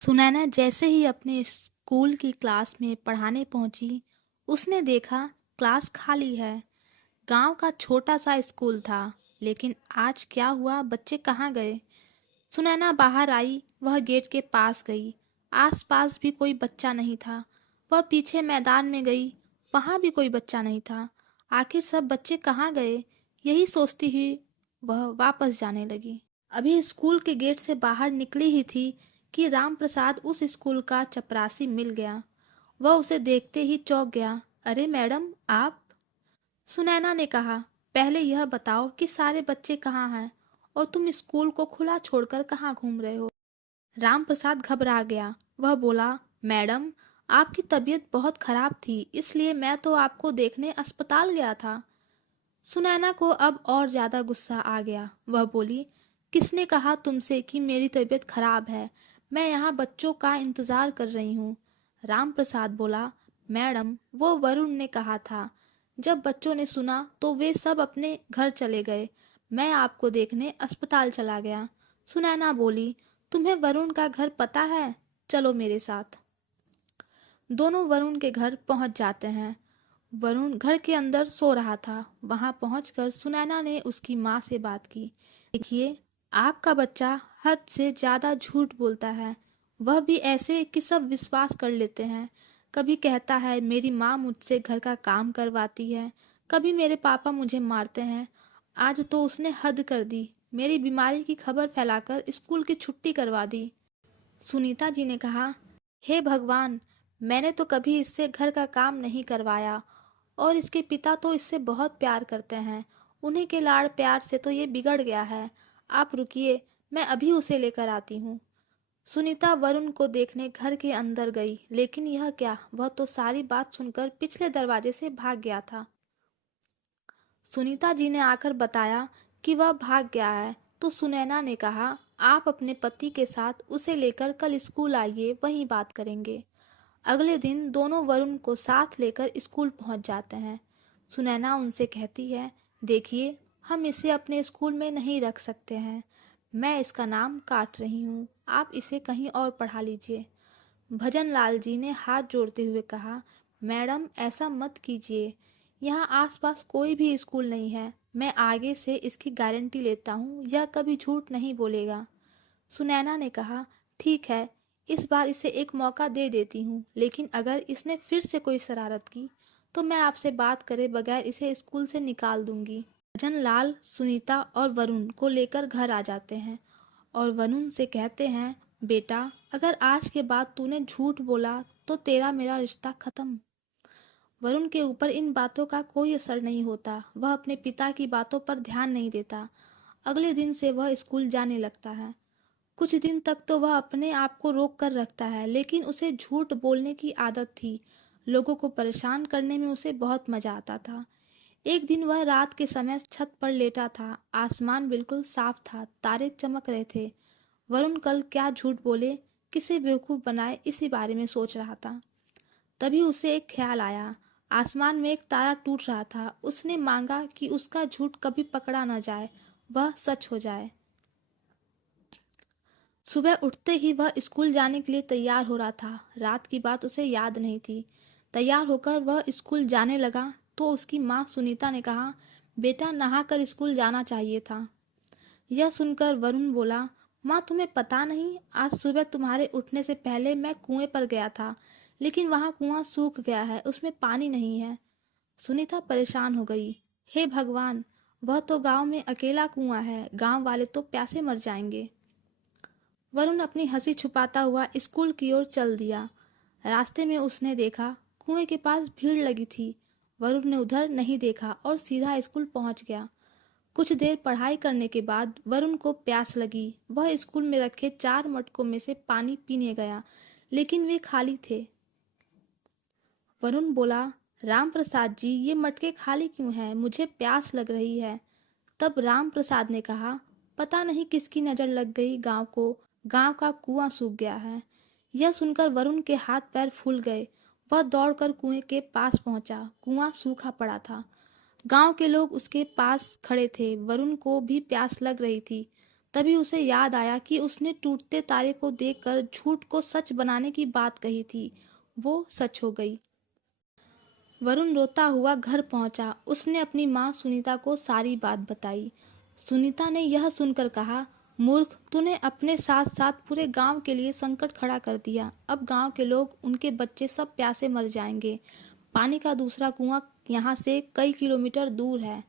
सुनैना जैसे ही अपने स्कूल की क्लास में पढ़ाने पहुंची, उसने देखा क्लास खाली है। गांव का छोटा सा स्कूल था, लेकिन आज क्या हुआ, बच्चे कहाँ गए? सुनैना बाहर आई, वह गेट के पास गई। आसपास भी कोई बच्चा नहीं था। वह पीछे मैदान में गई, वहां भी कोई बच्चा नहीं था। आखिर सब बच्चे कहाँ गए? यही सोचती हुई वह वापस जाने लगी। अभी स्कूल के गेट से बाहर निकली ही थी कि रामप्रसाद उस स्कूल का चपरासी मिल गया। वह उसे देखते ही चौंक गया। अरे मैडम, आप? सुनैना ने कहा, पहले यह बताओ कि सारे बच्चे कहाँ हैं और तुम स्कूल को खुला छोड़कर कहाँ घूम रहे हो? रामप्रसाद घबरा गया। वह बोला, मैडम, आपकी तबीयत बहुत खराब थी, इसलिए मैं तो आपको देखने अस्पताल गया था। सुनैना को अब और ज्यादा गुस्सा आ गया। वह बोली, किसने कहा तुमसे कि मेरी तबीयत खराब है? मैं यहाँ बच्चों का इंतजार कर रही हूँ। रामप्रसाद बोला, मैडम, वो वरुण ने कहा था। जब बच्चों ने सुना तो वे सब अपने घर चले गए। मैं आपको देखने अस्पताल चला गया। सुनैना बोली, तुम्हें वरुण का घर पता है? चलो मेरे साथ। दोनों वरुण के घर पहुंच जाते हैं। वरुण घर के अंदर सो रहा था। वहां पहुंचकर सुनैना ने उसकी माँ से बात की। देखिए, आपका बच्चा हद से ज्यादा झूठ बोलता है। वह भी ऐसे कि सब विश्वास कर लेते हैं। कभी कहता है मेरी माँ मुझसे घर का काम करवाती है, कभी मेरे पापा मुझे मारते हैं। आज तो उसने हद कर दी, मेरी बीमारी की खबर फैलाकर स्कूल की छुट्टी करवा दी। सुनीता जी ने कहा, हे भगवान, मैंने तो कभी इससे घर का काम नहीं करवाया, और इसके पिता तो इससे बहुत प्यार करते हैं। उन्हीं के लाड़ प्यार से तो ये बिगड़ गया है। आप रुकिए, मैं अभी उसे लेकर आती हूँ। सुनीता वरुण को देखने घर के अंदर गई, लेकिन यह क्या, वह तो सारी बात सुनकर पिछले दरवाजे से भाग गया था। सुनीता जी ने आकर बताया कि वह भाग गया है, तो सुनैना ने कहा, आप अपने पति के साथ उसे लेकर कल स्कूल आइए, वहीं बात करेंगे। अगले दिन दोनों वरुण को साथ लेकर स्कूल पहुंच जाते हैं। सुनैना उनसे कहती है, देखिए, हम इसे अपने स्कूल में नहीं रख सकते हैं। मैं इसका नाम काट रही हूँ, आप इसे कहीं और पढ़ा लीजिए। भजन लाल जी ने हाथ जोड़ते हुए कहा, मैडम, ऐसा मत कीजिए। यहाँ आसपास कोई भी स्कूल नहीं है। मैं आगे से इसकी गारंटी लेता हूँ, यह कभी झूठ नहीं बोलेगा। सुनैना ने कहा, ठीक है, इस बार इसे एक मौका दे देती हूँ, लेकिन अगर इसने फिर से कोई शरारत की तो मैं आपसे बात करे बगैर इसे स्कूल से निकाल दूंगी। भजन लाल सुनीता और वरुण को लेकर घर आ जाते हैं और वरुण से कहते हैं, बेटा, अगर आज के बाद तूने झूठ बोला तो तेरा मेरा रिश्ता खत्म। वरुण के ऊपर इन बातों का कोई असर नहीं होता। वह अपने पिता की बातों पर ध्यान नहीं देता। अगले दिन से वह स्कूल जाने लगता है। कुछ दिन तक तो वह अपने आप को रोक कर रखता है, लेकिन उसे झूठ बोलने की आदत थी। लोगों को परेशान करने में उसे बहुत मजा आता था। एक दिन वह रात के समय छत पर लेटा था। आसमान बिल्कुल साफ था, तारे चमक रहे थे। वरुण कल क्या झूठ बोले, किसे बेवकूफ बनाए, इसी बारे में सोच रहा था। तभी उसे एक ख्याल आया। आसमान में एक तारा टूट रहा था। उसने मांगा कि उसका झूठ कभी पकड़ा न जाए, वह सच हो जाए। सुबह उठते ही वह स्कूल जाने के लिए तैयार हो रहा था। रात की बात उसे याद नहीं थी। तैयार होकर वह स्कूल जाने लगा तो उसकी माँ सुनीता ने कहा, बेटा, नहाकर स्कूल जाना चाहिए था। यह सुनकर वरुण बोला, माँ, तुम्हें पता नहीं, आज सुबह तुम्हारे उठने से पहले मैं कुएं पर गया था, लेकिन वहाँ कुआं सूख गया है, उसमें पानी नहीं है। सुनीता परेशान हो गई। हे भगवान, वह तो गांव में अकेला कुआं है, गांव वाले तो प्यासे मर जाएंगे। वरुण अपनी हंसी छुपाता हुआ स्कूल की ओर चल दिया। रास्ते में उसने देखा कुएं के पास भीड़ लगी थी। वरुण ने उधर नहीं देखा और सीधा स्कूल पहुंच गया। कुछ देर पढ़ाई करने के बाद वरुण को प्यास लगी। वह स्कूल में रखे 4 मटकों में से पानी पीने गया, लेकिन वे खाली थे। वरुण बोला, राम प्रसाद जी, ये मटके खाली क्यों हैं? मुझे प्यास लग रही है। तब राम प्रसाद ने कहा, पता नहीं किसकी नज़र लग गई, गांव को गांव का कुआं सूख गया है। यह सुनकर वरुण के हाथ पैर फूल गए। वह दौड़कर कुएं के पास पहुंचा। कुआं सूखा पड़ा था। गांव के लोग उसके पास खड़े थे। वरुण को भी प्यास लग रही थी। तभी उसे याद आया कि उसने टूटते तारे को देखकर झूठ को सच बनाने की बात कही थी। वो सच हो गई। वरुण रोता हुआ घर पहुंचा। उसने अपनी माँ सुनीता को सारी बात बताई। सुनीता ने यह सुनकर कहा, मूर्ख, तूने अपने साथ साथ पूरे गांव के लिए संकट खड़ा कर दिया। अब गांव के लोग, उनके बच्चे सब प्यासे मर जाएंगे। पानी का दूसरा कुआं यहाँ से कई किलोमीटर दूर है।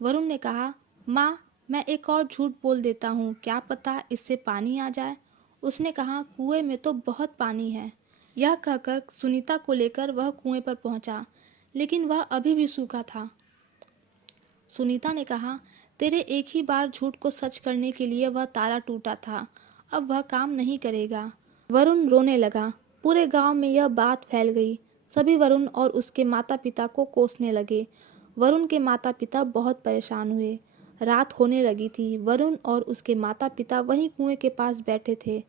वरुण ने कहा, माँ, मैं एक और झूठ बोल देता हूँ, क्या पता इससे पानी आ जाए। उसने कहा, कुएं में तो बहुत पानी है। यह कहकर सुनीता को लेकर वह कुएं पर पहुंचा, लेकिन वह अभी भी सूखा था। सुनीता ने कहा, तेरे एक ही बार झूठ को सच करने के लिए वह तारा टूटा था, अब वह काम नहीं करेगा। वरुण रोने लगा। पूरे गांव में यह बात फैल गई। सभी वरुण और उसके माता पिता को कोसने लगे। वरुण के माता पिता बहुत परेशान हुए। रात होने लगी थी। वरुण और उसके माता पिता वहीं कुएं के पास बैठे थे।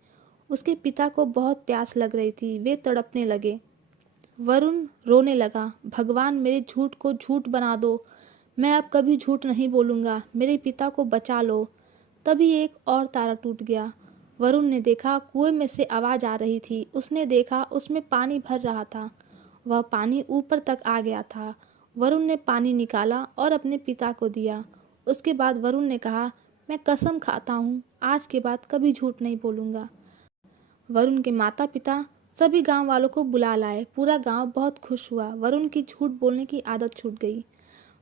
उसके पिता को बहुत प्यास लग रही थी। वे तड़पने लगे। वरुण रोने लगा, भगवान, मेरे झूठ को झूठ बना दो। मैं अब कभी झूठ नहीं बोलूँगा। मेरे पिता को बचा लो। तभी एक और तारा टूट गया। वरुण ने देखा, कुएं में से आवाज़ आ रही थी। उसने देखा, उसमें पानी भर रहा था। वह पानी ऊपर तक आ गया था। वरुण ने पानी निकाला और अपने पिता को दिया। उसके बाद वरुण ने कहा, मैं कसम खाता हूँ, आज के बाद कभी झूठ नहीं बोलूँगा। वरुण के माता पिता सभी गांव वालों को बुला लाए। पूरा गांव बहुत खुश हुआ। वरुण की झूठ बोलने की आदत छूट गई।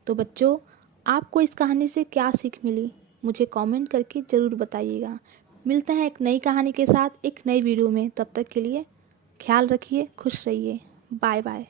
तो बच्चों, आपको इस कहानी से क्या सीख मिली, मुझे कमेंट करके ज़रूर बताइएगा। मिलते हैं एक नई कहानी के साथ एक नई वीडियो में। तब तक के लिए ख्याल रखिए, खुश रहिए। Bye bye.